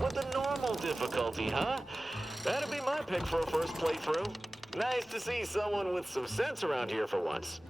went with the normal difficulty, huh? That'd be my pick for a first playthrough. Nice to see someone with some sense around here for once.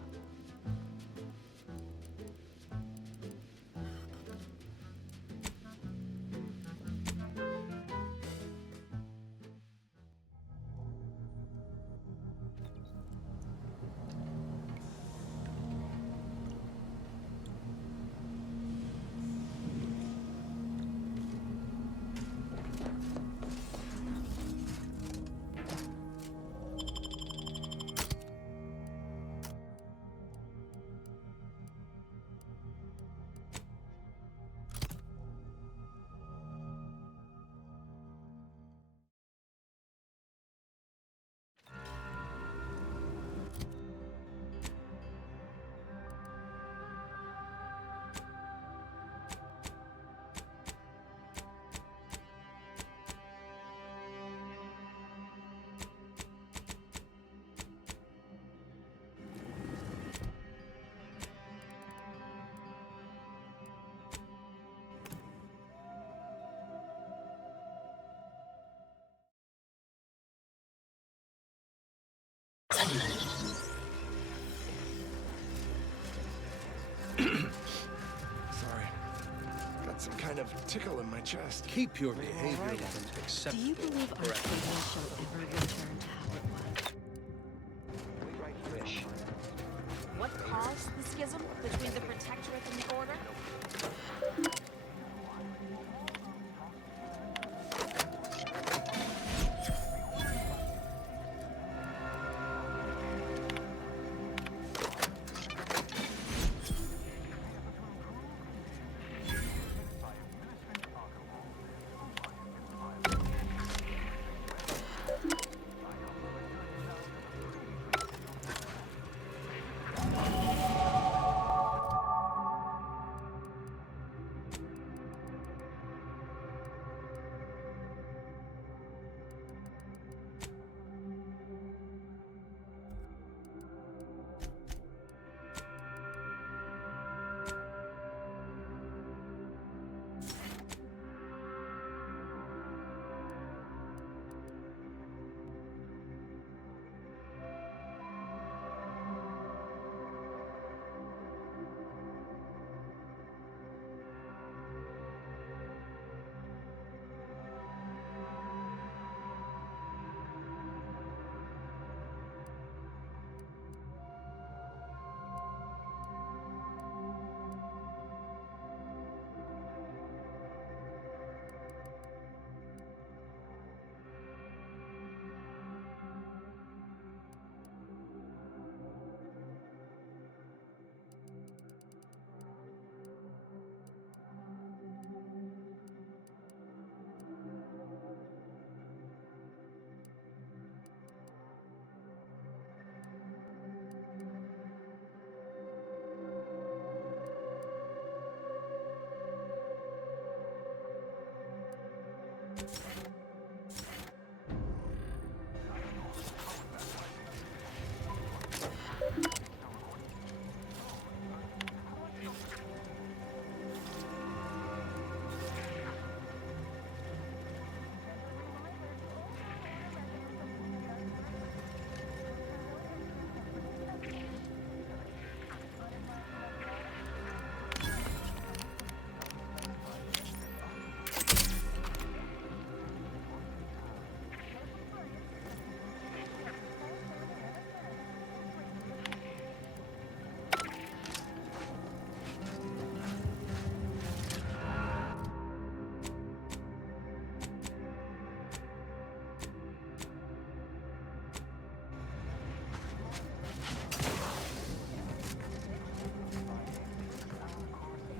Sorry. Got some kind of tickle in my chest. Keep your behavior level acceptable. Do you believe our signal shall ever return to how it was? Wish. What caused the schism between the Protectorate and the Order?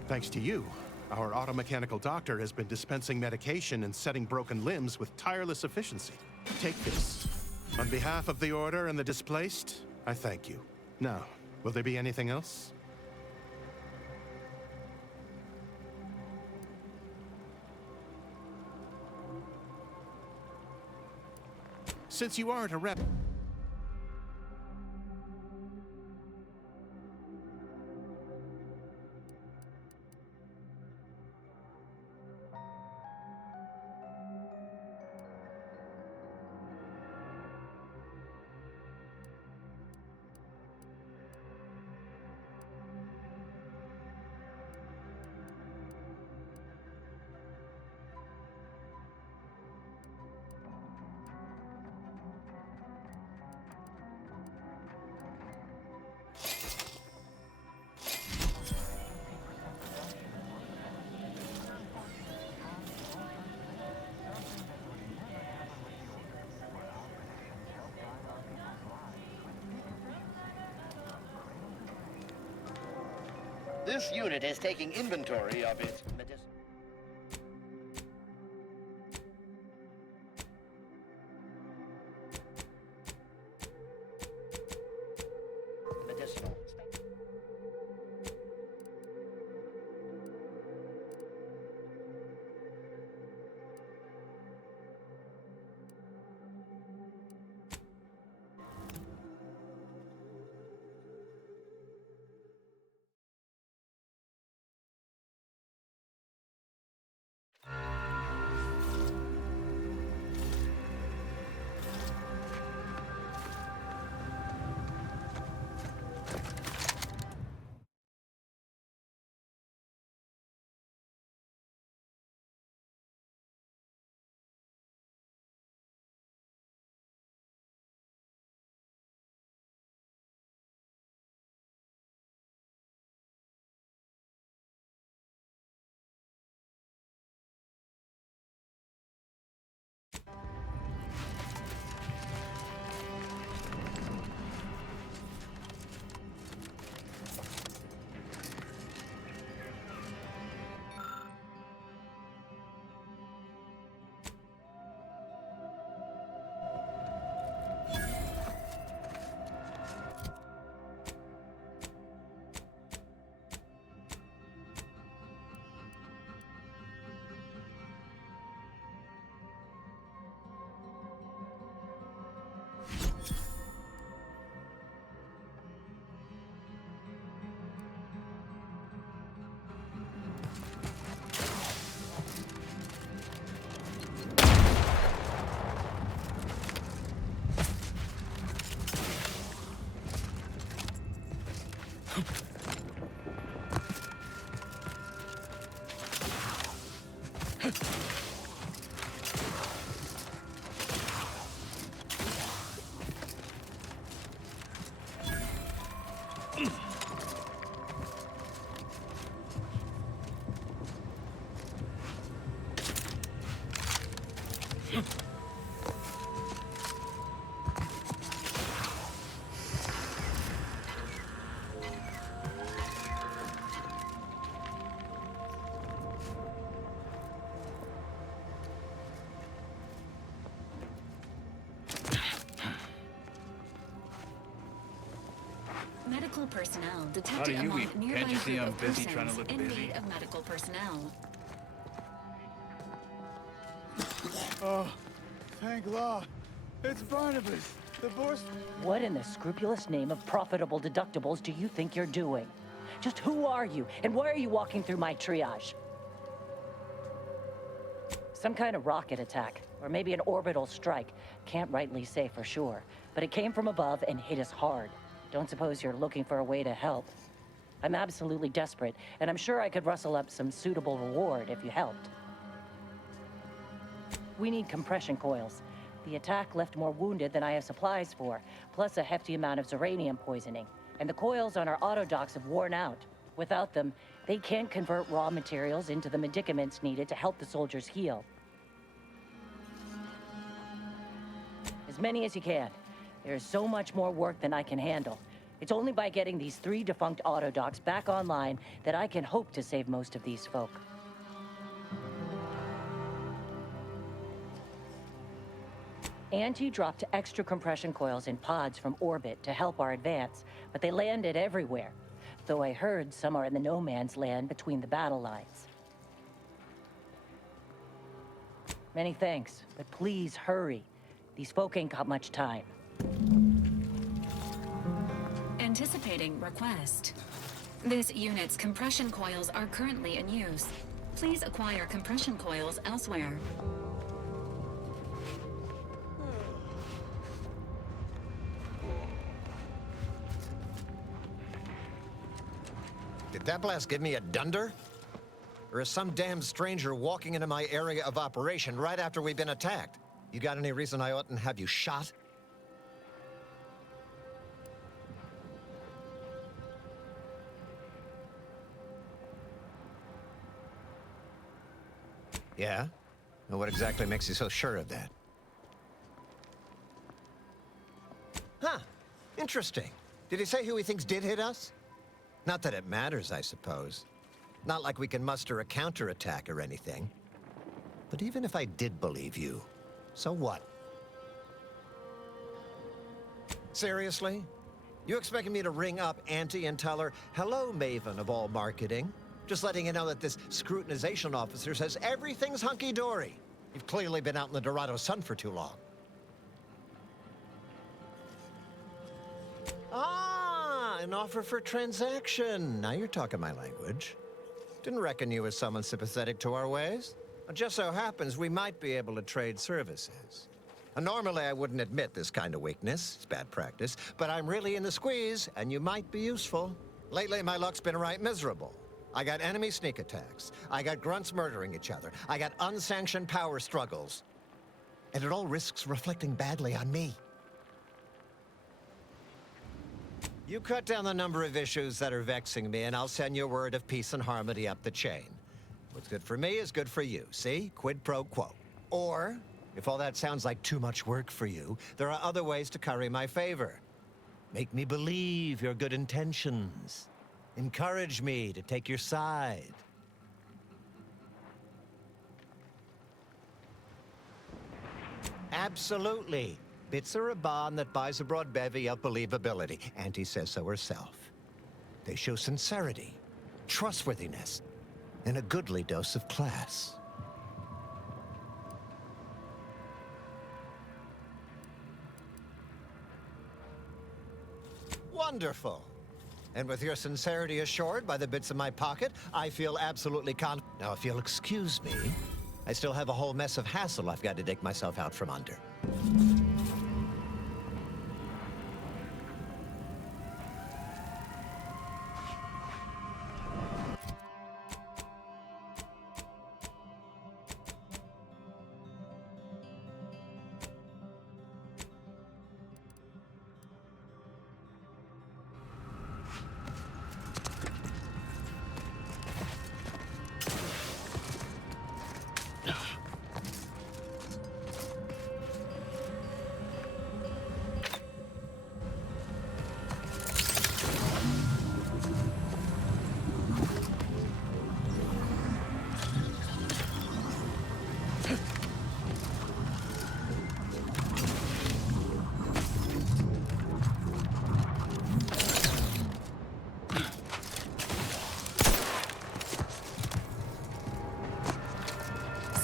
Thanks to you, our automechanical doctor has been dispensing medication and setting broken limbs with tireless efficiency. Take this. On behalf of the Order and the displaced, I thank you. Now, will there be anything else? Since you aren't a rep... This unit is taking inventory of its medicinal. Medical personnel detected you among eat? nearby Can't you see group I'm of busy persons trying to look in busy? need of medical personnel. Oh, thank law. It's Barnabas, the boss. What in the scrupulous name of profitable deductibles do you think you're doing? Just who are you, and why are you walking through my triage? Some kind of rocket attack, or maybe an orbital strike. Can't rightly say for sure, but it came from above and hit us hard. Don't suppose you're looking for a way to help. I'm absolutely desperate, and I'm sure I could rustle up some suitable reward if you helped. We need compression coils. The attack left more wounded than I have supplies for, plus a hefty amount of Zeranium poisoning. And the coils on our autodocs have worn out. Without them, they can't convert raw materials into the medicaments needed to help the soldiers heal. As many as you can. There is so much more work than I can handle. It's only by getting these 3 defunct autodocs back online that I can hope to save most of these folk. Auntie dropped extra compression coils in pods from orbit to help our advance, but they landed everywhere. Though I heard some are in the no man's land between the battle lines. Many thanks, but please hurry. These folk ain't got much time. Anticipating request. This unit's compression coils are currently in use. Please acquire compression coils elsewhere. Did that blast give me a dunder? Or is some damn stranger walking into my area of operation right after we've been attacked? You got any reason I oughtn't have you shot? Yeah? Well, what exactly makes you so sure of that? Huh. Interesting. Did he say who he thinks did hit us? Not that it matters, I suppose. Not like we can muster a counterattack or anything. But even if I did believe you, so what? Seriously? You expecting me to ring up Auntie and tell her, hello, Maven of all marketing? Just letting you know that this scrutinization officer says everything's hunky-dory. You've clearly been out in the Dorado sun for too long. Ah, an offer for transaction. Now you're talking my language. Didn't reckon you as someone sympathetic to our ways. It just so happens we might be able to trade services. Normally I wouldn't admit this kind of weakness. It's bad practice. But I'm really in the squeeze, and you might be useful. Lately, my luck's been right miserable. I got enemy sneak attacks. I got grunts murdering each other. I got unsanctioned power struggles. And it all risks reflecting badly on me. You cut down the number of issues that are vexing me, and I'll send you word of peace and harmony up the chain. What's good for me is good for you, see? Quid pro quo. Or, if all that sounds like too much work for you, there are other ways to curry my favor. Make me believe your good intentions. Encourage me to take your side. Absolutely. Bits are a bond that buys a broad bevy of believability. Auntie says so herself. They show sincerity, trustworthiness, and a goodly dose of class. Wonderful. And with your sincerity assured by the bits in my pocket, I feel absolutely confident. Now, if you'll excuse me, I still have a whole mess of hassle I've got to dig myself out from under.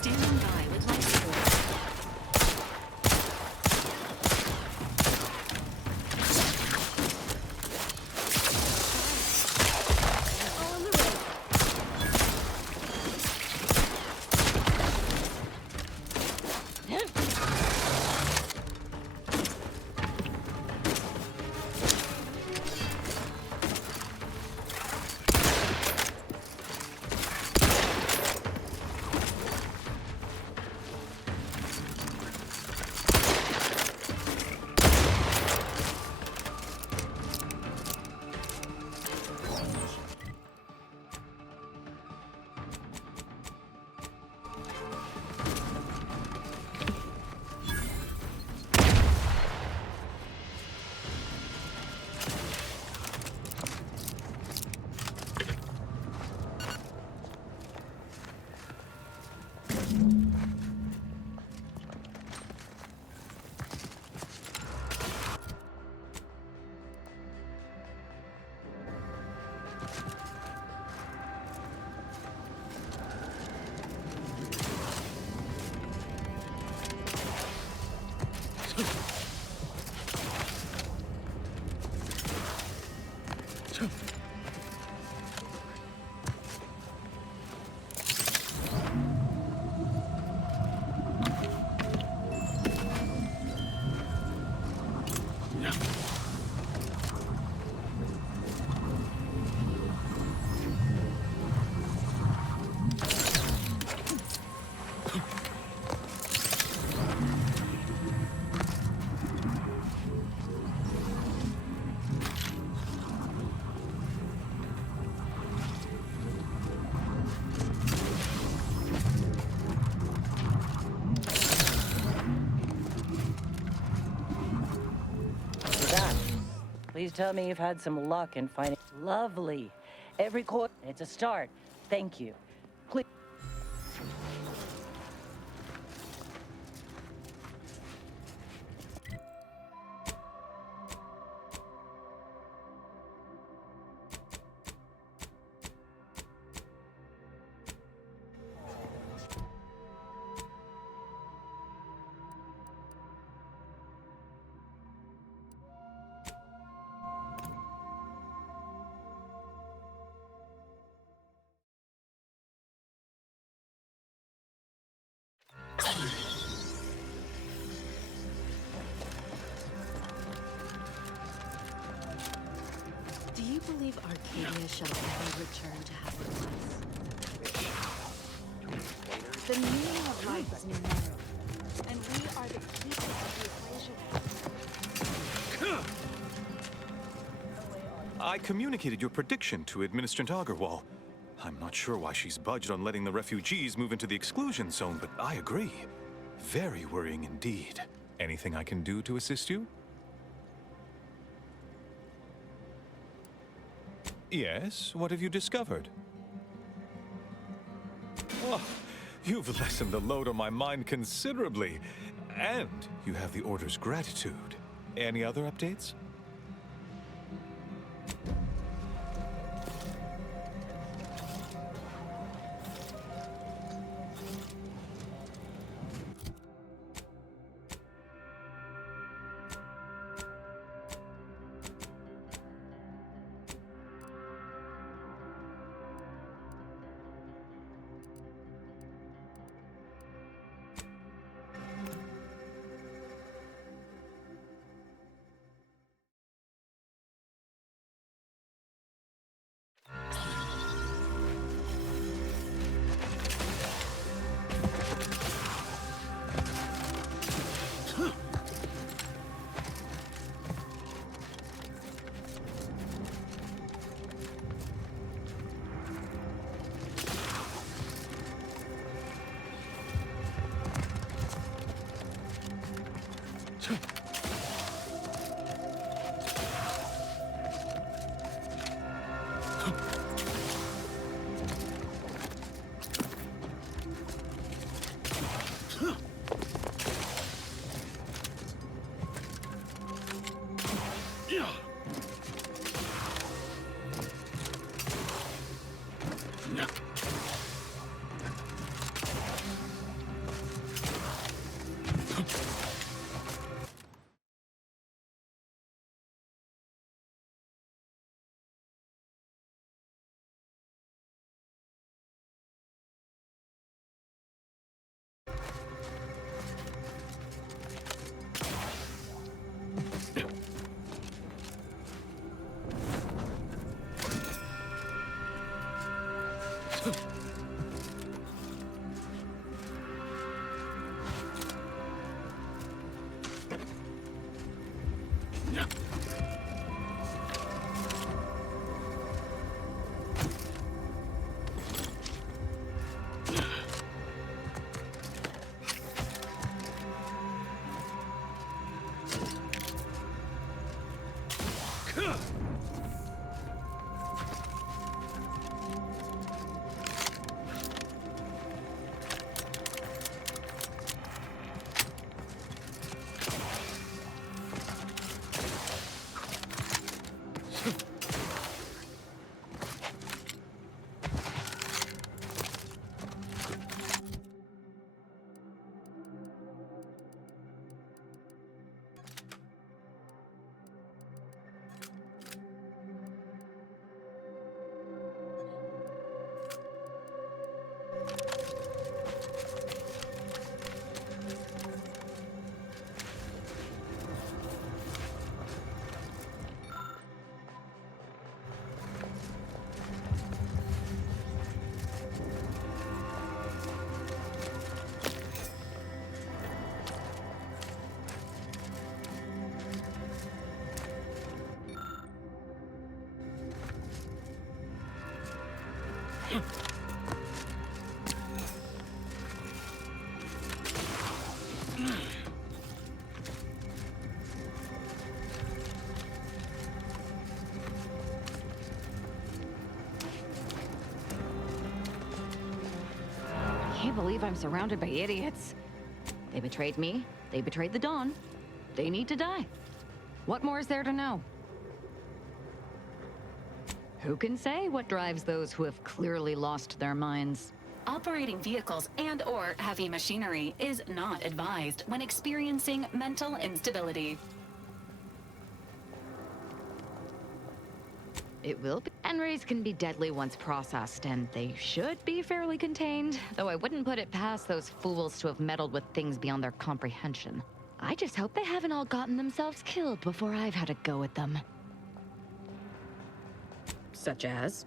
Standing by with life support. Please tell me you've had some luck in finding... Lovely. Every coil, it's a start. Thank you. Please. Do you believe Arcadia shall ever return to how it was? The meaning of life is numerical, and we are the pieces of the equation. I communicated your prediction to Administrator Agarwal. I'm not sure why she's budged on letting the refugees move into the exclusion zone, but I agree. Very worrying indeed. Anything I can do to assist you? Yes, what have you discovered? Oh, you've lessened the load on my mind considerably. And you have the Order's gratitude. Any other updates? can't believe I'm surrounded by idiots. They betrayed me. They betrayed the Dawn. They need to die. What more is there to know? Who can say what drives those who have clearly lost their minds? Operating vehicles and/or heavy machinery is not advised when experiencing mental instability. It will be. Enrays can be deadly once processed, and they should be fairly contained, though I wouldn't put it past those fools to have meddled with things beyond their comprehension. I just hope they haven't all gotten themselves killed before I've had a go at them. Such as?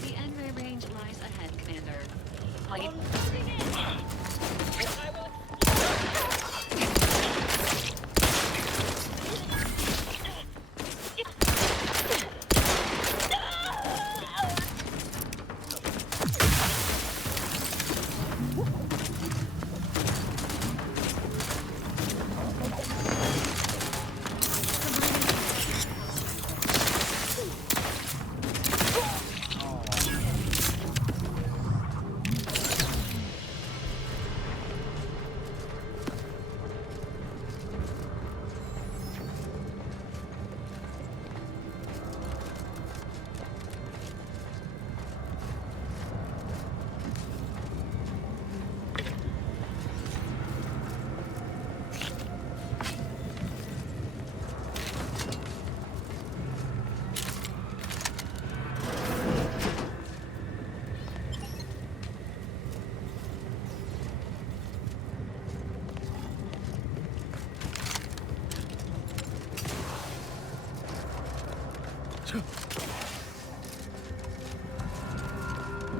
The Enray range lies ahead, Commander.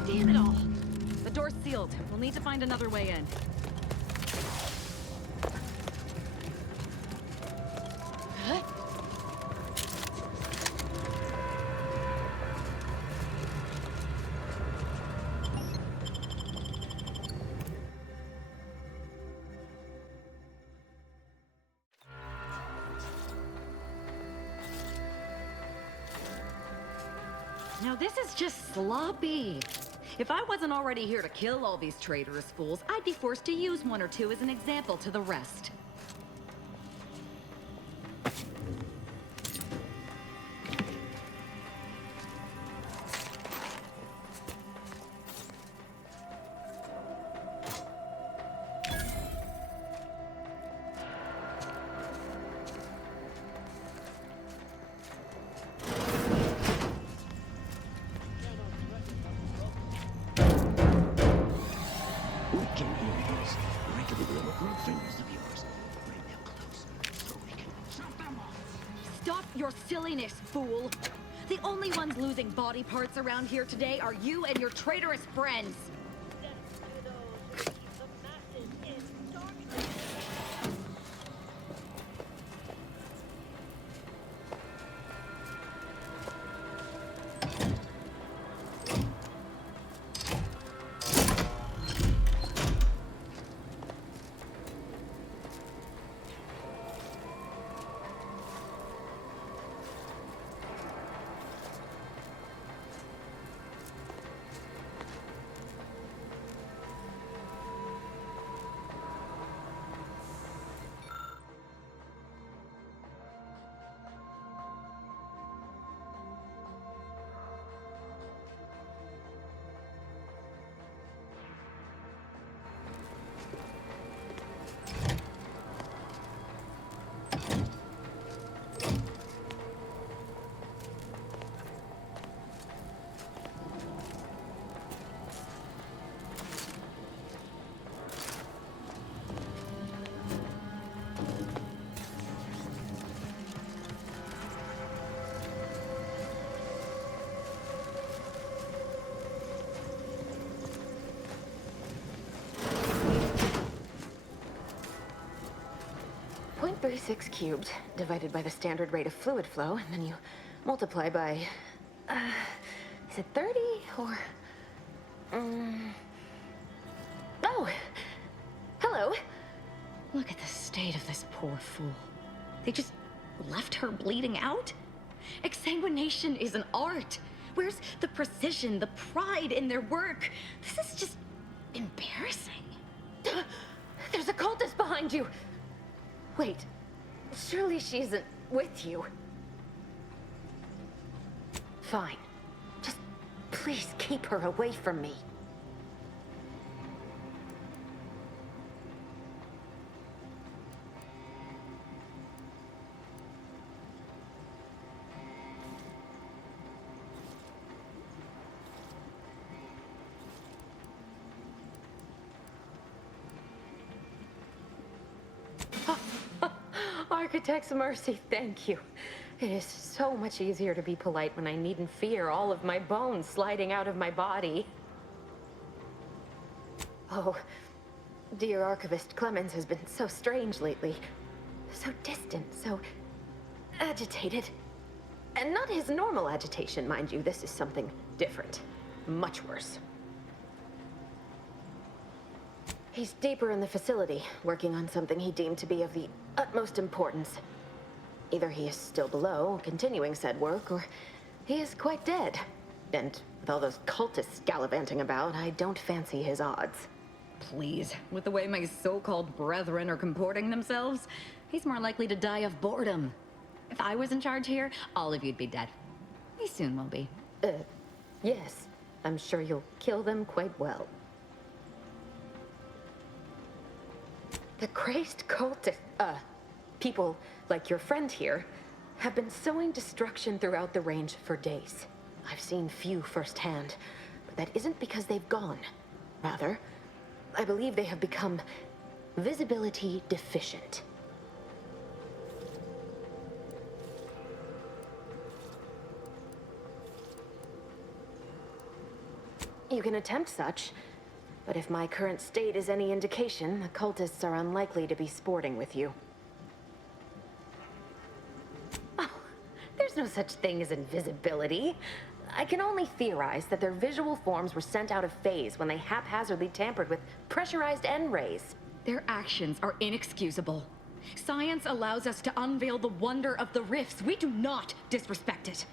Damn it all! The door's sealed. We'll need to find another way in. Now this is just sloppy. If I wasn't already here to kill all these traitorous fools, I'd be forced to use one or two as an example to the rest. Stop your silliness, fool! The only ones losing body parts around here today are you and your traitorous friends! 36 cubed divided by the standard rate of fluid flow, and then you multiply by... is it 30 or... Oh! Hello! Look at the state of this poor fool. They just left her bleeding out? Exsanguination is an art. Where's the precision, the pride in their work? This is just embarrassing. There's a cultist behind you! Wait, surely she isn't with you. Fine. Just please keep her away from me. Architect's mercy, thank you. It is so much easier to be polite when I needn't fear all of my bones sliding out of my body. Oh, dear Archivist Clemens has been so strange lately. So distant, so agitated. And not his normal agitation, mind you. This is something different. Much worse. He's deeper in the facility, working on something he deemed to be of the utmost importance. Either he is still below, continuing said work, or he is quite dead. And with all those cultists gallivanting about, I don't fancy his odds. Please, with the way my so-called brethren are comporting themselves, he's more likely to die of boredom. If I was in charge here, all of you'd be dead. We soon will be. Yes. I'm sure you'll kill them quite well. The crazed cultist, people like your friend here, have been sowing destruction throughout the range for days. I've seen few firsthand, but that isn't because they've gone. Rather, I believe they have become visibility deficient. You can attempt such, but if my current state is any indication, the cultists are unlikely to be sporting with you. Oh, there's no such thing as invisibility. I can only theorize that their visual forms were sent out of phase when they haphazardly tampered with pressurized N-rays. Their actions are inexcusable. Science allows us to unveil the wonder of the rifts. We do not disrespect it.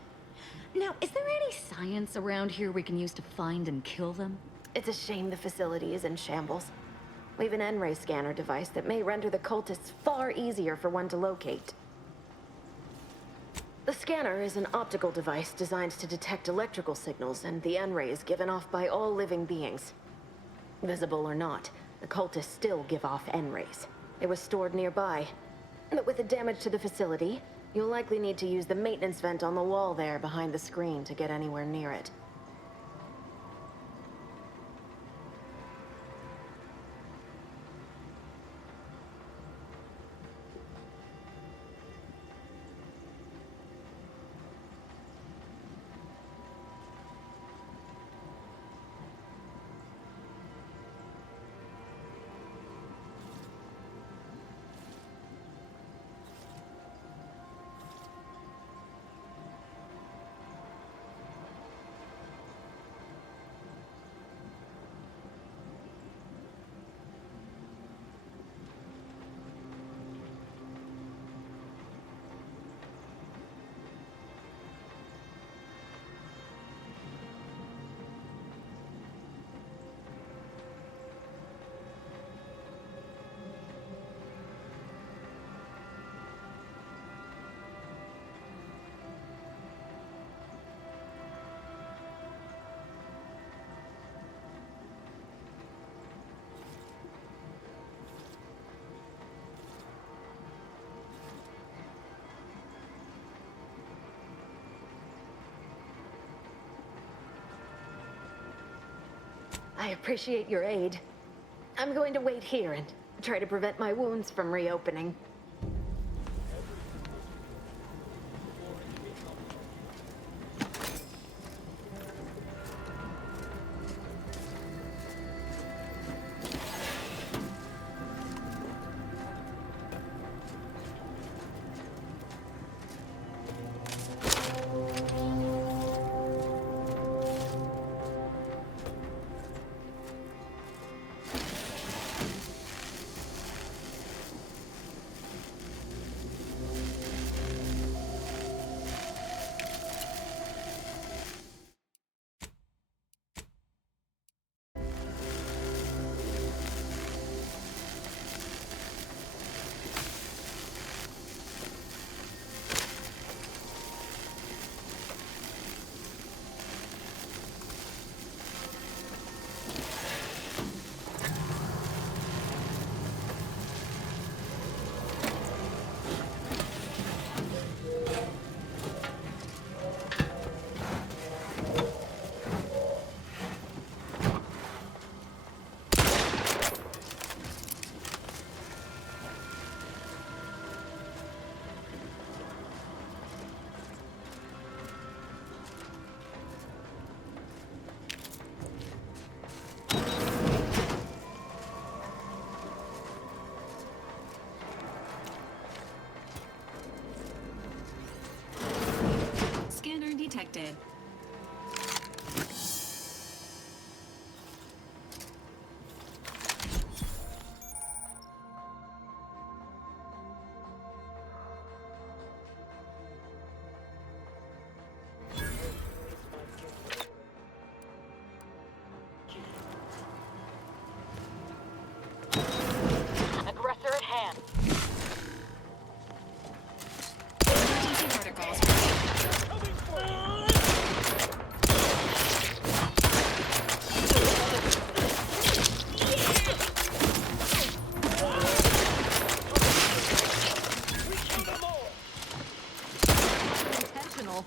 Now, is there any science around here we can use to find and kill them? It's a shame the facility is in shambles. We've an N-ray scanner device that may render the cultists far easier for one to locate. The scanner is an optical device designed to detect electrical signals and the N-rays given off by all living beings. Visible or not, the cultists still give off N-rays. It was stored nearby. But with the damage to the facility, you'll likely need to use the maintenance vent on the wall there behind the screen to get anywhere near it. I appreciate your aid. I'm going to wait here and try to prevent my wounds from reopening. detected. Aggressor at hand. Emergency protocols. Intentional.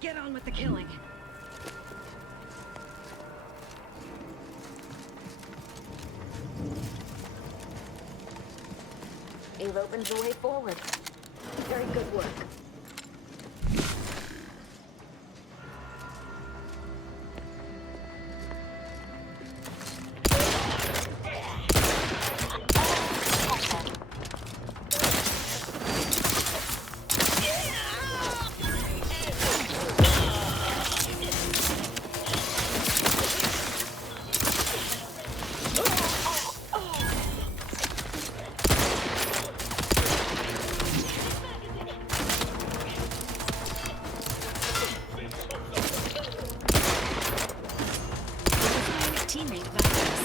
Get on with the killing. Eve opens the way forward. Very good work. Teammate values.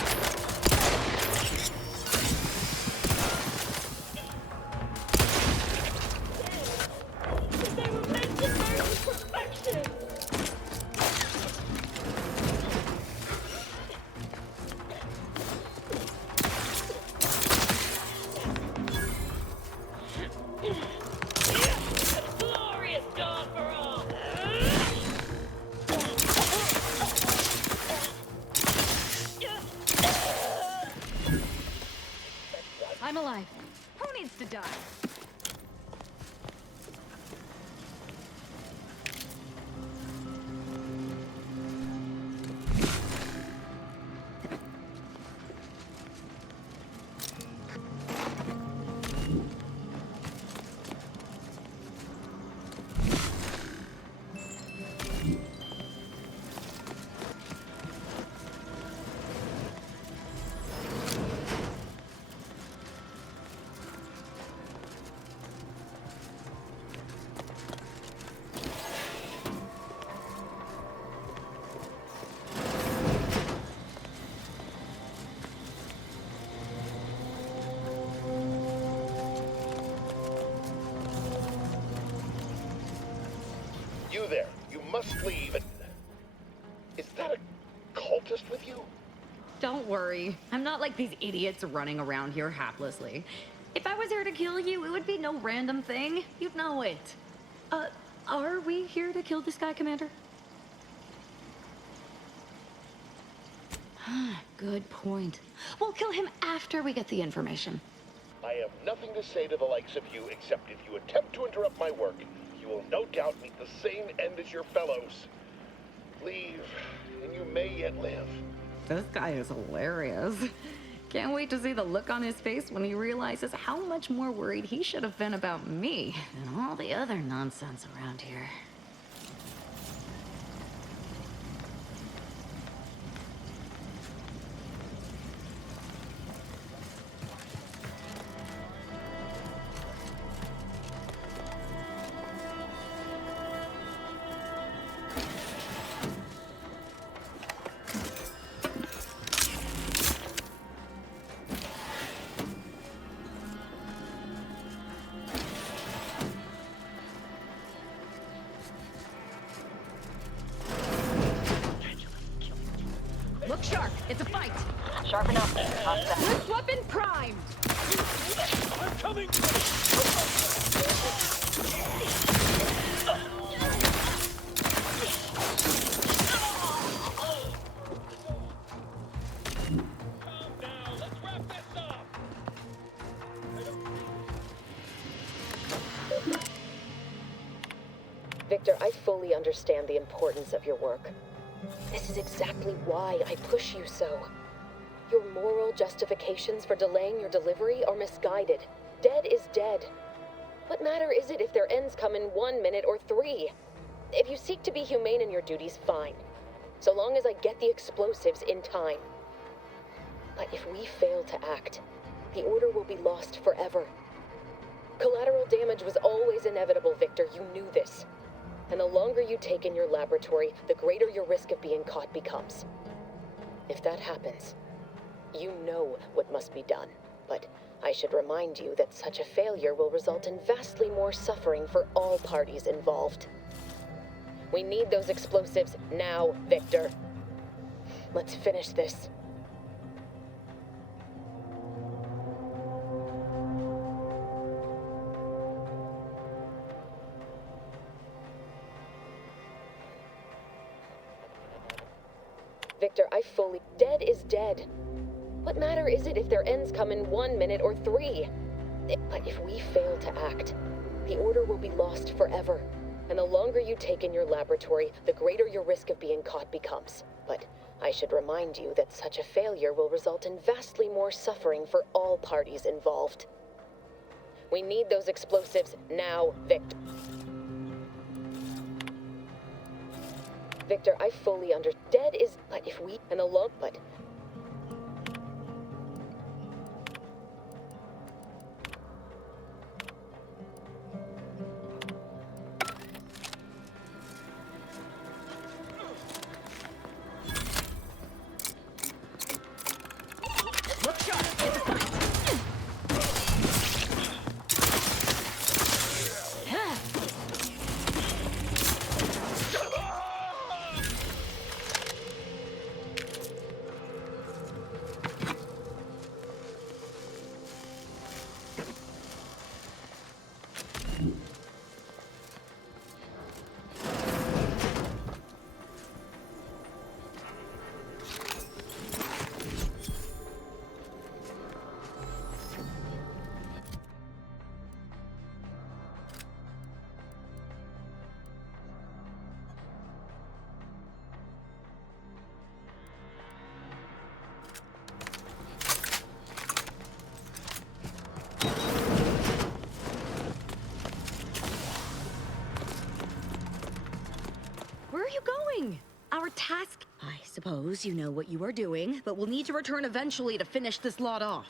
They were meant to burn with perfection! Glorious dawn for all! I'm alive. Who needs to die? You there. You must leave. Is that a cultist with you? Don't worry. I'm not like these idiots running around here haplessly. If I was here to kill you, it would be no random thing. You'd know it. Are we here to kill this guy, Commander? Good point. We'll kill him after we get the information. I have nothing to say to the likes of you, except if you attempt to interrupt my work, you will no doubt meet the same end as your fellows. Leave, and you may yet live. This guy is hilarious. Can't wait to see the look on his face when he realizes how much more worried he should have been about me and all the other nonsense around here. Look sharp. It's a fight. Sharpen up. Lift weapon prime. I'm coming! Victor, I fully understand the importance of your work. This is exactly why I push you so. Your moral justifications for delaying your delivery are misguided. Dead is dead. What matter is it if their ends come in 1 minute or 3? If you seek to be humane in your duties, fine. So long as I get the explosives in time. But if we fail to act, the order will be lost forever. Collateral damage was always inevitable, Victor. You knew this. And the longer you take in your laboratory, the greater your risk of being caught becomes. If that happens, you know what must be done. But I should remind you that such a failure will result in vastly more suffering for all parties involved. We need those explosives now, Victor. Let's finish this. Victor, I fully... Dead is dead. What matter is it if their ends come in 1 minute or 3? But if we fail to act, the order will be lost forever. And the longer you take in your laboratory, the greater your risk of being caught becomes. But I should remind you that such a failure will result in vastly more suffering for all parties involved. We need those explosives now, Victor. Victor, I fully under... Dead is... But if we... And the long... But... Look sharp. It's a fight. Where are you going? Our task... I suppose you know what you are doing, but we'll need to return eventually to finish this lot off.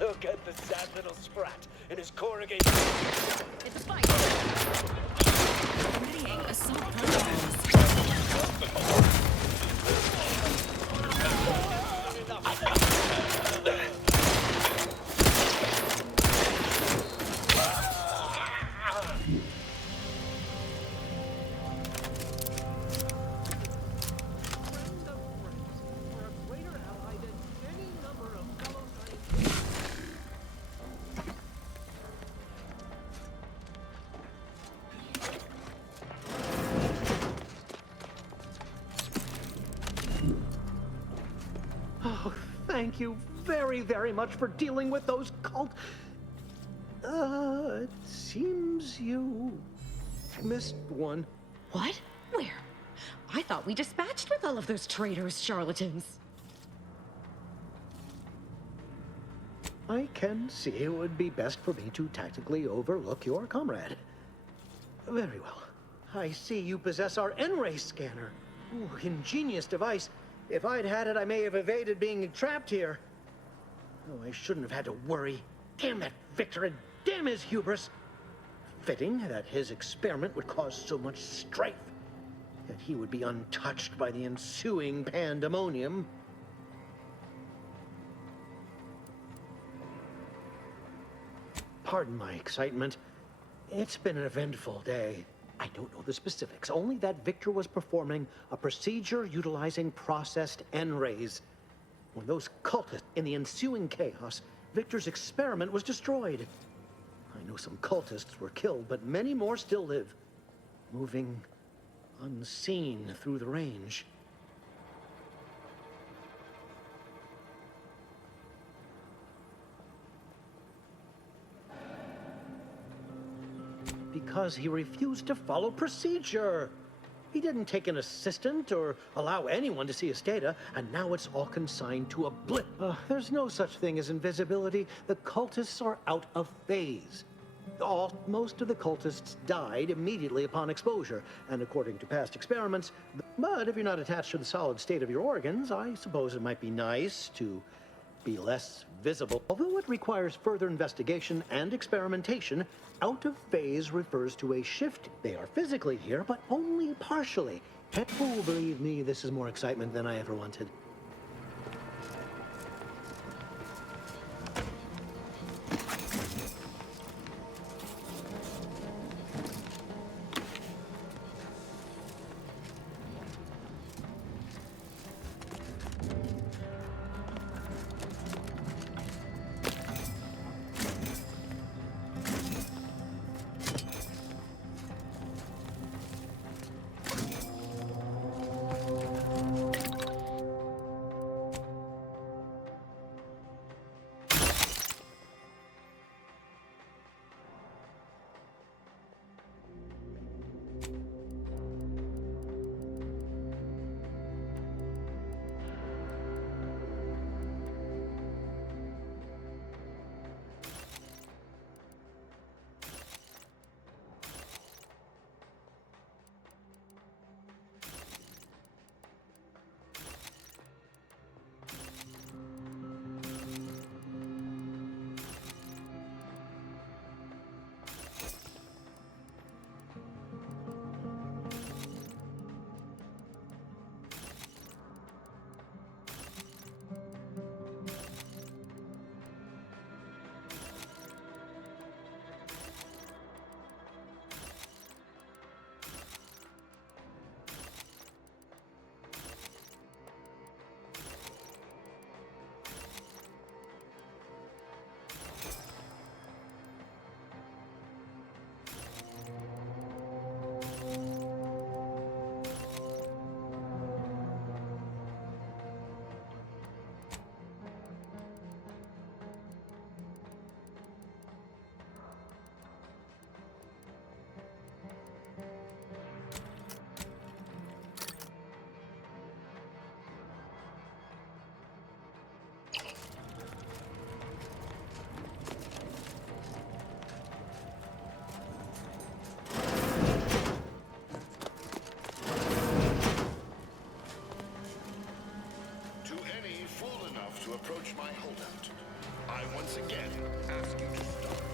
Look at the sad little sprat in his corrugated... It's a fight! Readying assault protocols. Thank you very, very much for dealing with those cult... it seems you missed one. What? Where? I thought we dispatched with all of those traitorous charlatans. I can see it would be best for me to tactically overlook your comrade. Very well. I see you possess our N-ray scanner. Ooh, ingenious device. If I'd had it, I may have evaded being trapped here. Oh, I shouldn't have had to worry. Damn that Victor and damn his hubris. Fitting that his experiment would cause so much strife, that he would be untouched by the ensuing pandemonium. Pardon my excitement. It's been an eventful day. I don't know the specifics, only that Victor was performing a procedure utilizing processed N-rays. When those cultists, in the ensuing chaos, Victor's experiment was destroyed. I know some cultists were killed, but many more still live, moving unseen through the range. Because he refused to follow procedure. He didn't take an assistant or allow anyone to see his data, and now it's all consigned to a blip. There's no such thing as invisibility. The cultists are out of phase. Most of the cultists died immediately upon exposure, and according to past experiments, but if you're not attached to the solid state of your organs, I suppose it might be nice to be less visible. Although it requires further investigation and experimentation, out of phase refers to a shift. They are physically here, but only partially. Oh, believe me, this is more excitement than I ever wanted. To any fool enough to approach my holdout, I once again ask you to stop.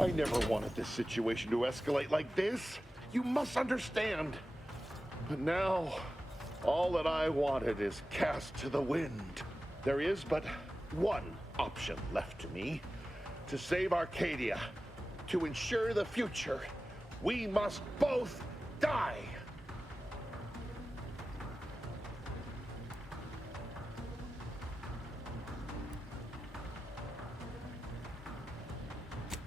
I never wanted this situation to escalate like this. You must understand. But now, all that I wanted is cast to the wind. There is but one option left to me. To save Arcadia, to ensure the future, we must both die.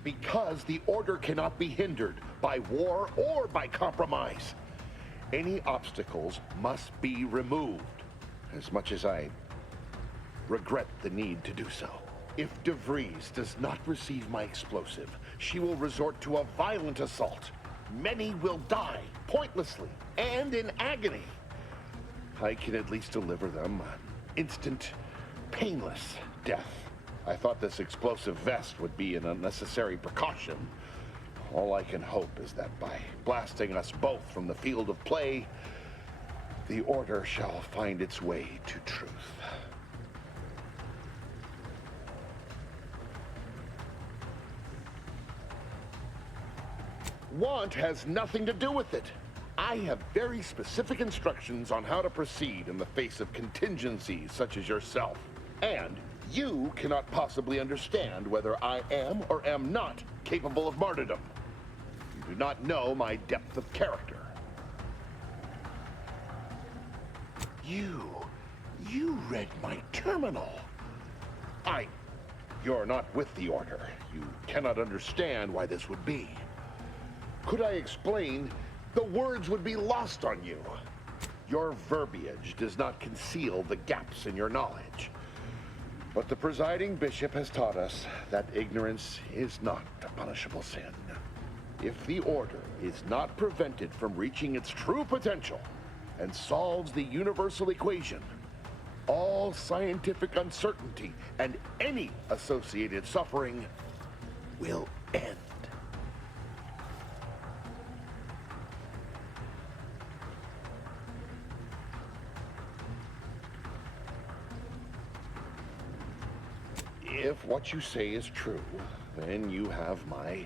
Because the Order cannot be hindered by war or by compromise. Any obstacles must be removed, as much as I regret the need to do so. If DeVries does not receive my explosive, she will resort to a violent assault. Many will die, pointlessly, and in agony. I can at least deliver them an instant, painless death. I thought this explosive vest would be an unnecessary precaution. All I can hope is that by blasting us both from the field of play, the Order shall find its way to truth. Want has nothing to do with it. I have very specific instructions on how to proceed in the face of contingencies such as yourself. And you cannot possibly understand whether I am or am not capable of martyrdom. You do not know my depth of character. You read my terminal. You're not with the Order. You cannot understand why this would be. Could I explain, the words would be lost on you. Your verbiage does not conceal the gaps in your knowledge. But the presiding bishop has taught us that ignorance is not a punishable sin. If the Order is not prevented from reaching its true potential and solves the universal equation, all scientific uncertainty and any associated suffering will end. If what you say is true, then you have my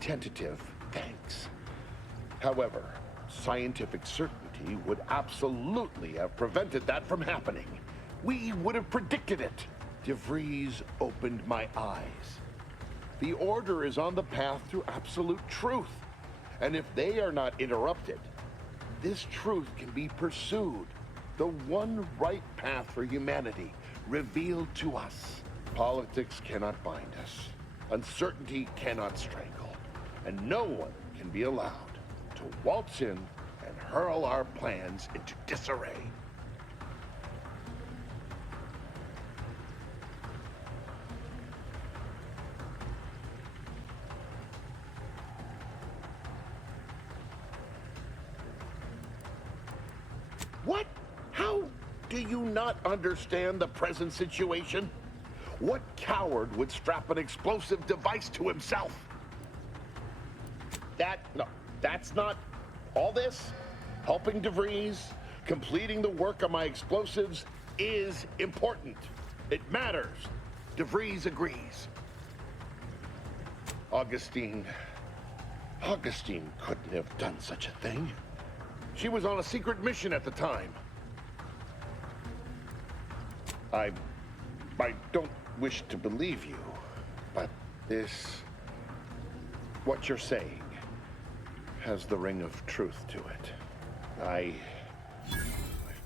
tentative thanks. However, scientific certainty would absolutely have prevented that from happening. We would have predicted it. DeVries opened my eyes. The Order is on the path to absolute truth. And if they are not interrupted, this truth can be pursued. The one right path for humanity revealed to us. Politics cannot bind us. Uncertainty cannot strangle. And no one can be allowed to waltz in and hurl our plans into disarray. What? How do you not understand the present situation? What coward would strap an explosive device to himself? That's not all this. Helping DeVries, completing the work on my explosives is important. It matters. DeVries agrees. Augustine couldn't have done such a thing. She was on a secret mission at the time. I don't wish to believe you, but what you're saying has the ring of truth to it. I've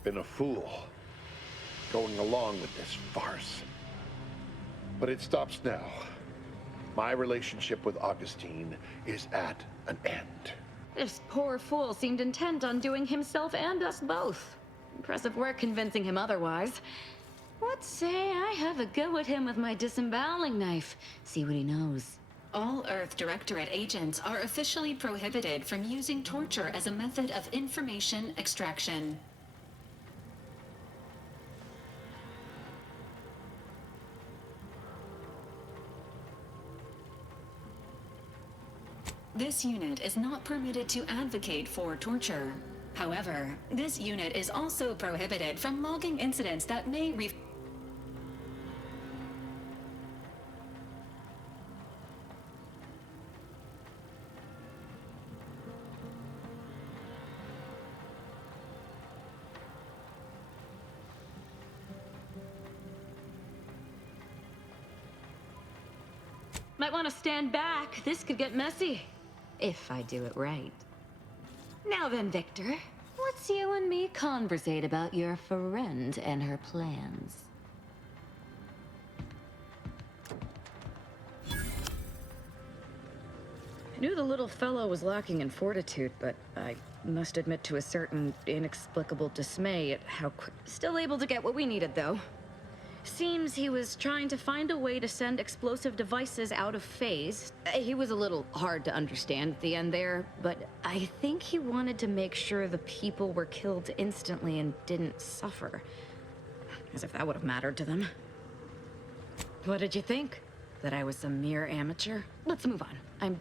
been a fool going along with this farce. But it stops now. My relationship with Augustine is at an end. This poor fool seemed intent on doing himself and us both. Impressive work convincing him otherwise. Let's say I have a go at him with my disemboweling knife. See what he knows. All Earth Directorate agents are officially prohibited from using torture as a method of information extraction. This unit is not permitted to advocate for torture. However, this unit is also prohibited from logging incidents that may Might want to stand back. This could get messy. If I do it right. Now then, Victor. Let's you and me conversate about your friend and her plans. I knew the little fellow was lacking in fortitude, but I must admit to a certain inexplicable dismay at how quick... Still able to get what we needed, though. Seems he was trying to find a way to send explosive devices out of phase. He was a little hard to understand at the end there, but I think he wanted to make sure the people were killed instantly and didn't suffer. As if that would have mattered to them. What did you think? That I was some mere amateur? Let's move on. I'm...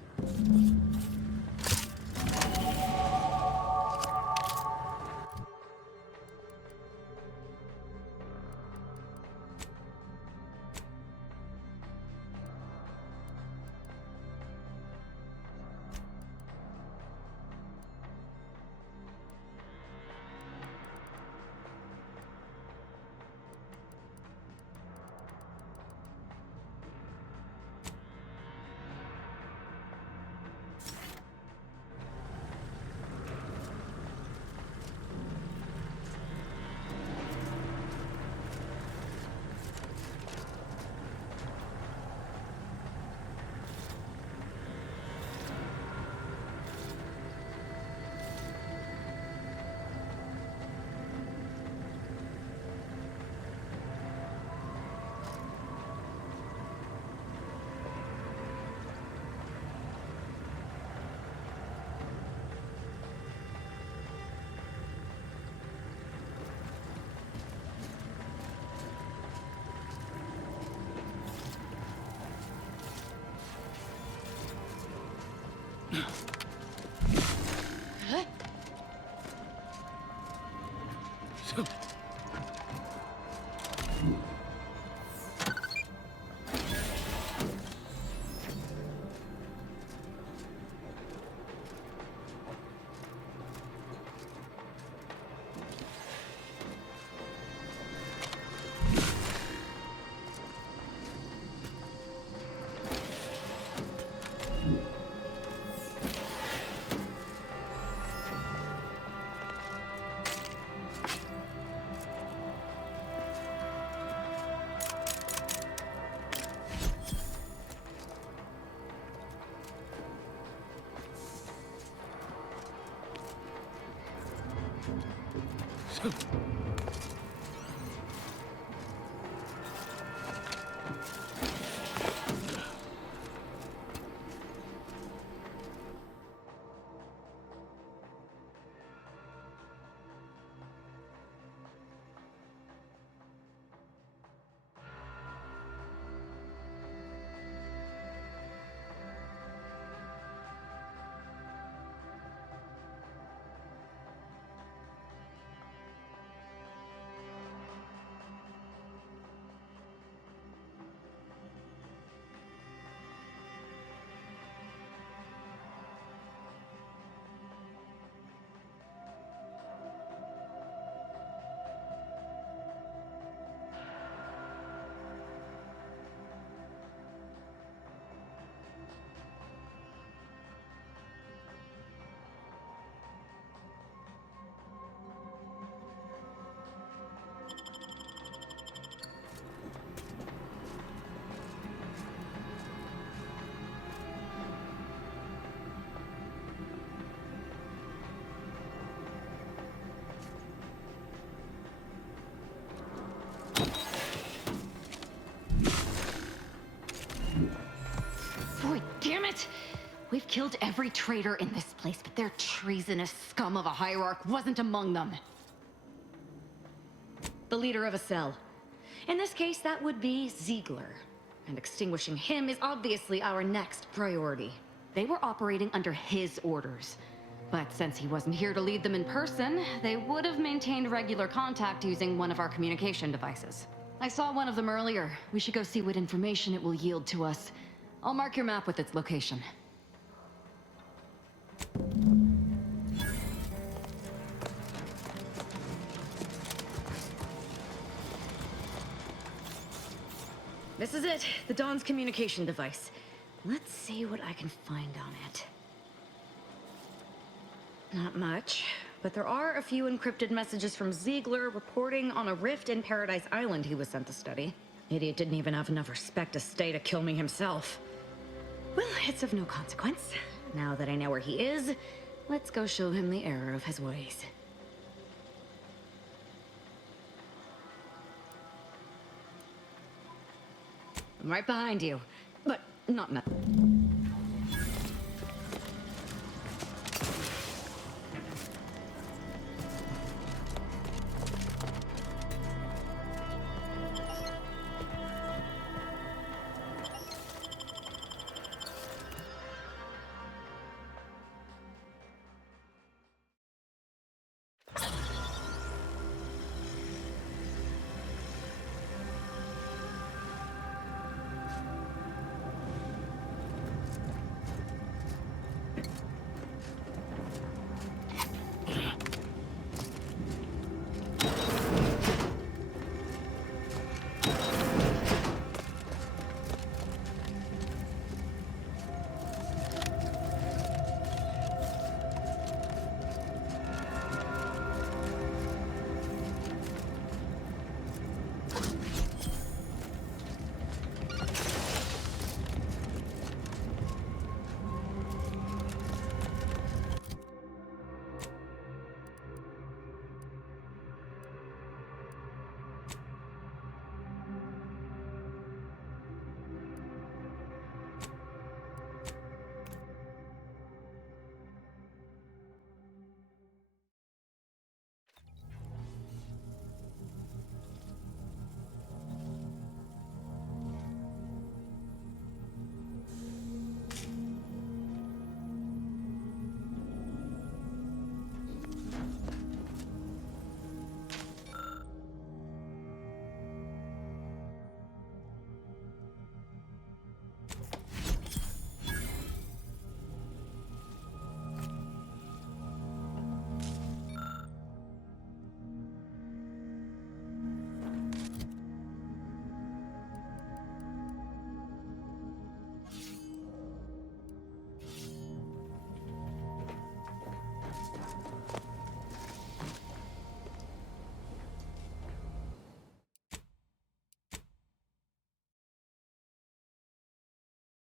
Boy, damn it! We've killed every traitor in this place, but their treasonous scum of a hierarch wasn't among them. The leader of a cell. In this case, that would be Ziegler. And extinguishing him is obviously our next priority. They were operating under his orders. But since he wasn't here to lead them in person, they would have maintained regular contact using one of our communication devices. I saw one of them earlier. We should go see what information it will yield to us. I'll mark your map with its location. This is it, the Dawn's communication device. Let's see what I can find on it. Not much, but there are a few encrypted messages from Ziegler reporting on a rift in Paradise Island he was sent to study. Idiot didn't even have enough respect to stay to kill me himself. Well, it's of no consequence. Now that I know where he is, let's go show him the error of his ways. I'm right behind you, but not now.